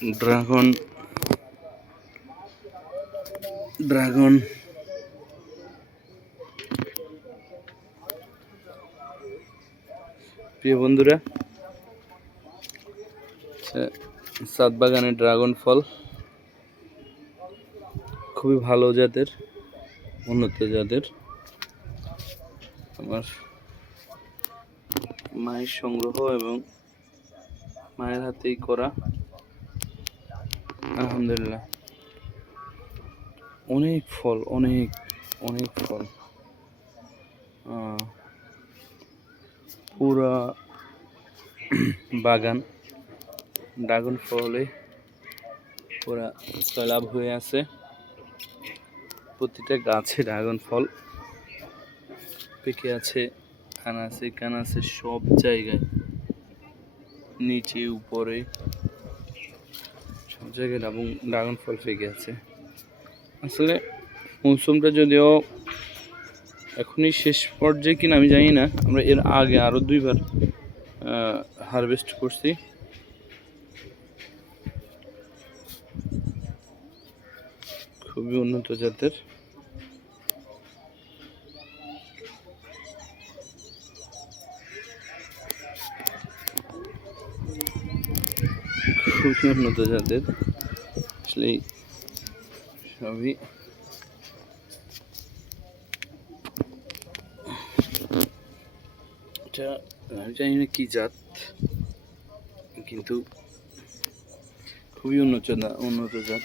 Dragon dragon প্রিয় বন্ধুরা, ছাদ বাগানের ড্রাগন ফল খুবই ভালো জাতের, উন্নত জাতের। আমার মায়ের সংগ্রহ এবং মায়ের হাতেই করা। আলহামদুলিল্লাহ, অনেক ফল, অনেক অনেক ফল। পুরা বাগান ড্রাগন ফলে পুরা সয়লাব হয়ে আছে। প্রতিটা গাছে ড্রাগন ফল পেকে আছে, কান আছে সব জায়গায়, নিচে উপরে সব জায়গায় ড্রাগন ফল পেকে আছে। আসলে মৌসুমটা যদিও এখনই শেষ পর্যায়ে কিনা আমি জানি না, আমরা এর আগে আরো 2 বার হারভেস্ট করছি। খুবই উন্নত জাতের। খুবই উন্নত জাতের, আসলে সবই আমি জানি না কি জাত, কিন্তু খুবই উন্নত জাত।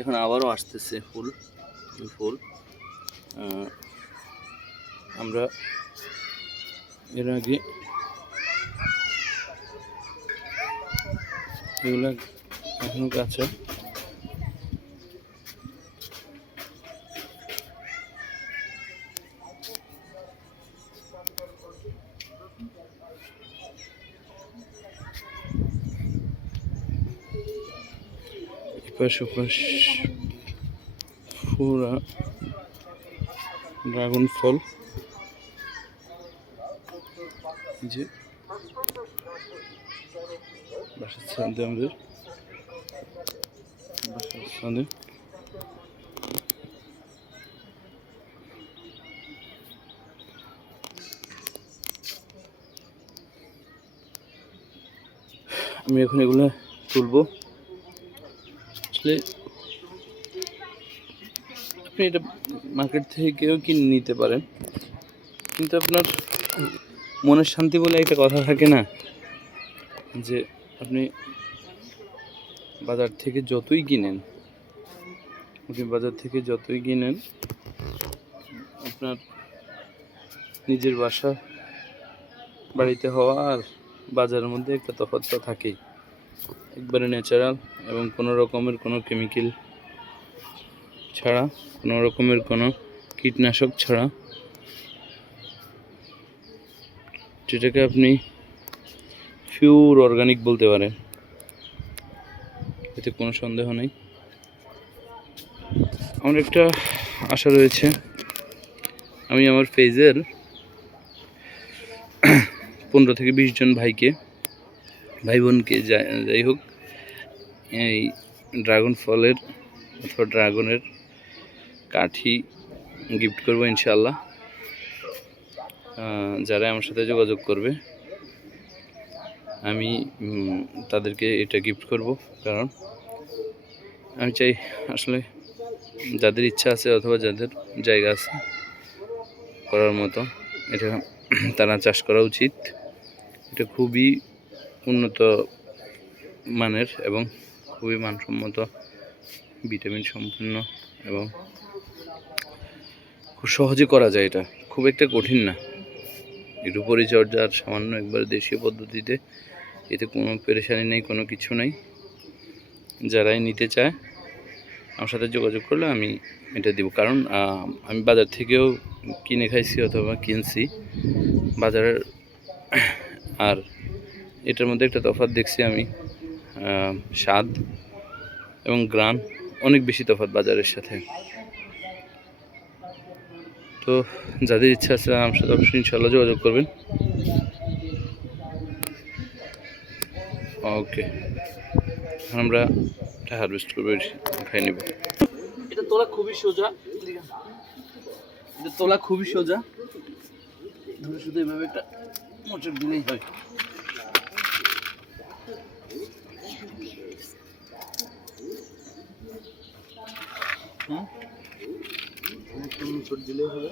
এখন আবারও আসতেছে ফুল। আমরা এর আগে এগুলা এখনো কাঁচা। এপাশ পুরা ড্রাগন ফল, যে বাসার ছাদে, আমাদের বাসার ছাদে আমি এখন এগুলো তুলবো। আসলে আপনি এটা মার্কেট থেকেও কিনে নিতে পারেন, কিন্তু আপনার মনের শান্তি বলে একটা কথা থাকে না, যে আপনি বাজার থেকে যতই কিনেন, আপনার নিজের বাড়িতে হওয়া আর বাজারের মধ্যে একটা তফাৎ তো থাকেই। একবারে ন্যাচারাল এবং কোনো রকমের কোনো কেমিক্যাল ছাড়া, কোনো রকমের কোনো কীটনাশক ছাড়া, যেটাকে আপনি পিওর অর্গানিক বলতে পারেন, এতে কোনো সন্দেহ নেই। আমার একটা আশা রয়েছে, আমি আমার পেজের 15 থেকে 20 জন ভাই বোনকে যাই হোক এই ড্রাগন ফলের অথবা ড্রাগনের কাঠি গিফট করবো ইনশাআল্লাহ। যারা আমার সাথে যোগাযোগ করবে আমি তাদেরকে এটা গিফট করব, কারণ আমি চাই আসলে যাদের ইচ্ছা আছে অথবা যাদের জায়গা আছে করার মতো, এটা তারা চাষ করা উচিত। এটা খুবই উন্নত মানের এবং খুবই মানসম্মত, ভিটামিন সম্পন্ন এবং খুব সহজে করা যায়। এটা খুব একটা কঠিন না, একটু পরিচর্যার সামান্য একবার দেশীয় পদ্ধতিতে, এতে কোনো পেরেশানি নেই, কোনো কিছু নেই। যারাই নিতে চায় আমার সাথে যোগাযোগ করলে আমি এটা দিব, কারণ আমি বাজার থেকেও কিনে খাইছি অথবা কিনছি বাজারের, আর এটার মধ্যে একটা তফাৎ দেখছি আমি, স্বাদ এবং গ্রান অনেক বেশি তফাৎ বাজারের সাথে। তো যাদের ইচ্ছা আছে আমার সাথে অবশ্যই ইনশাআল্লাহ যোগাযোগ করবেন। ওকে, আমরা এটা হারভেস্ট করবো, খাই নেব। এটা তোলা খুবই সোজা, এটা তোলা খুবই সোজা, ধরে শুধু এভাবে একটা মোচড় দিলেই হয়। একটা মোচড় দিলেই হবে।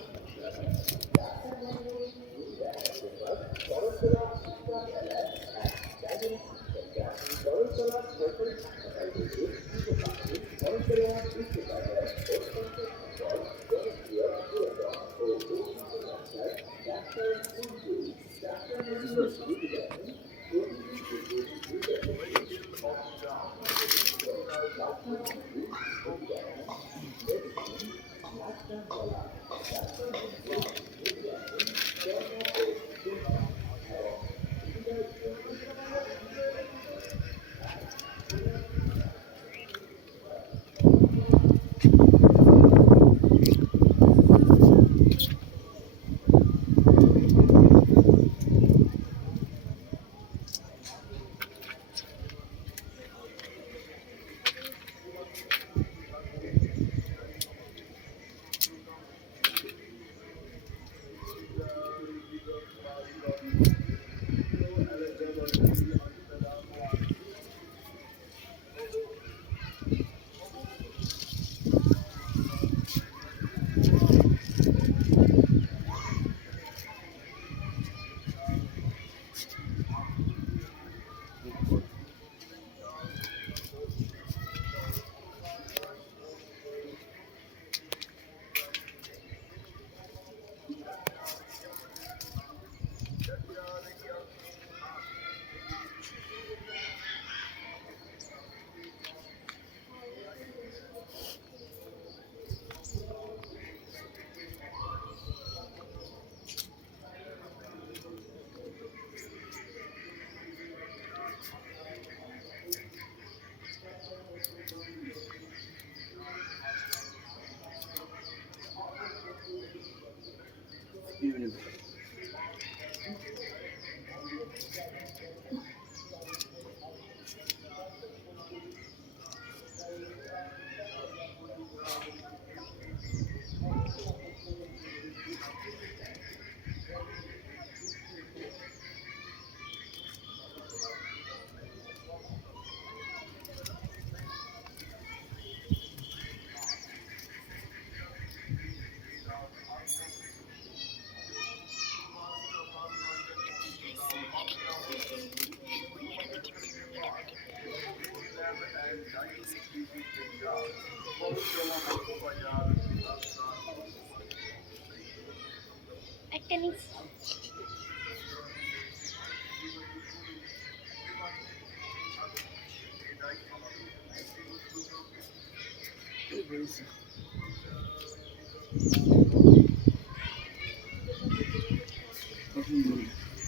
একটা নিচ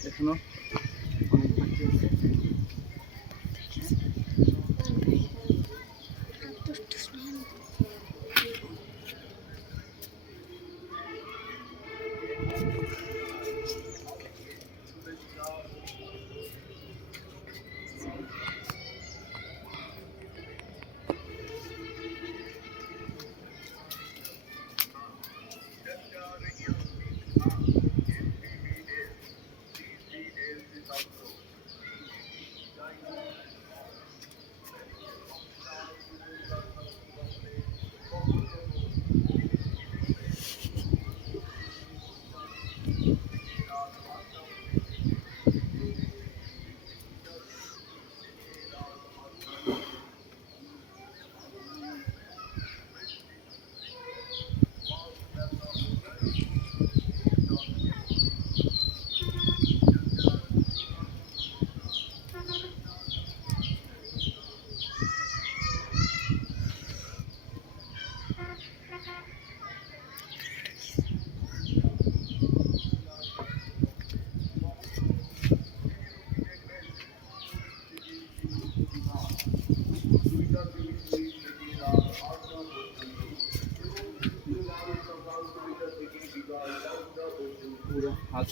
এখনো অনেক বাকি আছে। পুরো হাত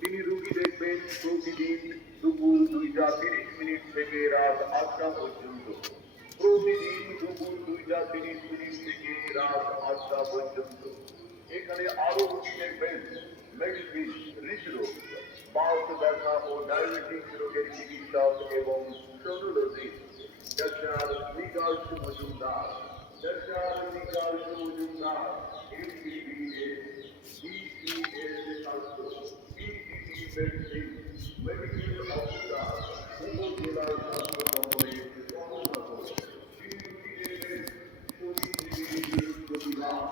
তিনি রুগী দেখবেন প্রতিদিন দুপুর 2টা 30 মিনিট থেকে রাত 8টা পর্যন্ত। প্রতিদিন দুপুর 2টা 30 মিনিট থেকে রাত 8টা পর্যন্ত। এখানে আরো রুগী দেখবেন মেডিসিন, হৃদরোগ, বাত ব্যথা ও ডায়াবেটিস রোগের চিকিৎসক এবং সোনোলজিস্ট ডাক্তার বিকাশ মজুমদার। ডাক্তার বিকাশ মজুমদার MBBS, BCS স্বাস্থ্য, PGT মেডিসিন, মেডিকেল অফিসার, উপজেলা স্বাস্থ্য ভবনের সহসভাপতি। তিনি রুগী দেখবেন প্রতিদিন বৃহস্পতিবার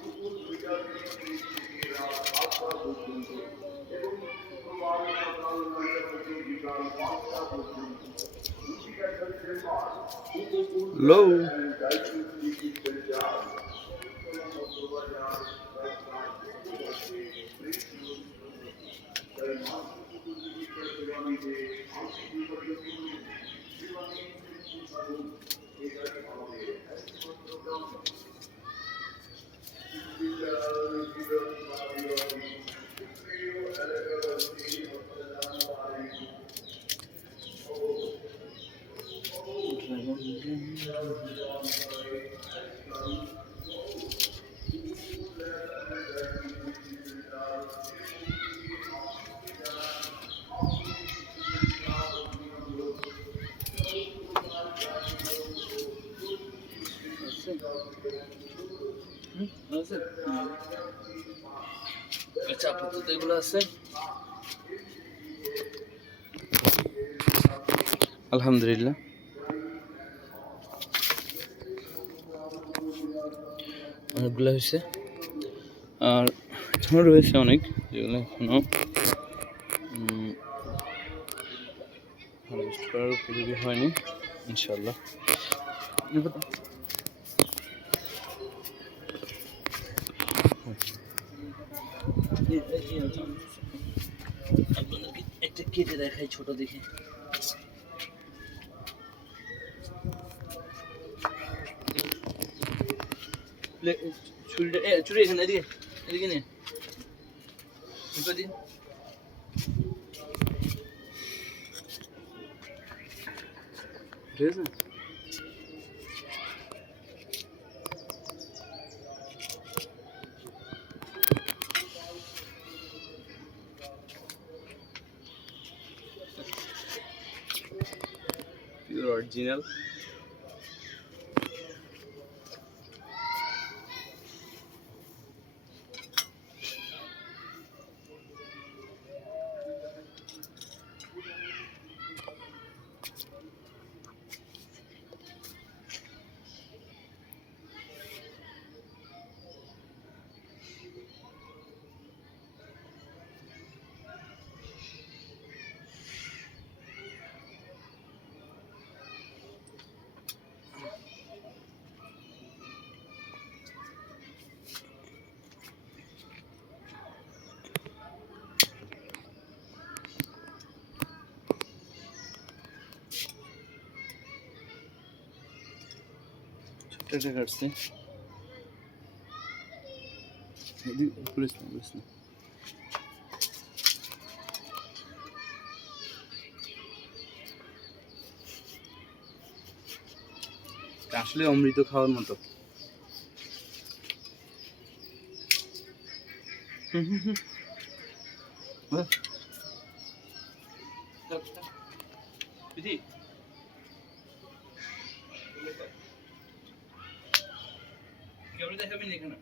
দুপুর 2টা 30 মিনিট থেকে রাত 8টা পর্যন্ত এবং শুক্রবার সকাল 9টা থেকে বিকাল 5টা পর্যন্ত। রুগী দেখার চেম্বার উপকূল লো ডায়াবেটিস চিকিৎসা মধ্যবাজার রাস্তায় তাই মানসিক চিকিৎসা সেবা নিতে আন্তরিকভাবে সেবা নিতে এটাই আমাদের একমাত্র কাম। আচ্ছা, আপাতত এগুলো আছে। আলহামদুলিল্লাহ অনেকগুলো হয়েছে, আর এখনও রয়েছে অনেক যেগুলো এখনও হারভেস্ট করার উপযোগী হয়নি ইনশাল্লাহ। আপনাদেরকে একটা কেটে দেখাই ছোট দেখে। চুরি এখানে এদিকে এদিকে নিয়ে দিন। ঠিক আছে, পিওর অরিজিনাল। ছোট্ট কাটছি, পুলিশ না পুলিশ না। আসলে অমৃত খাওয়ার মতো। দেখাবেন এখানে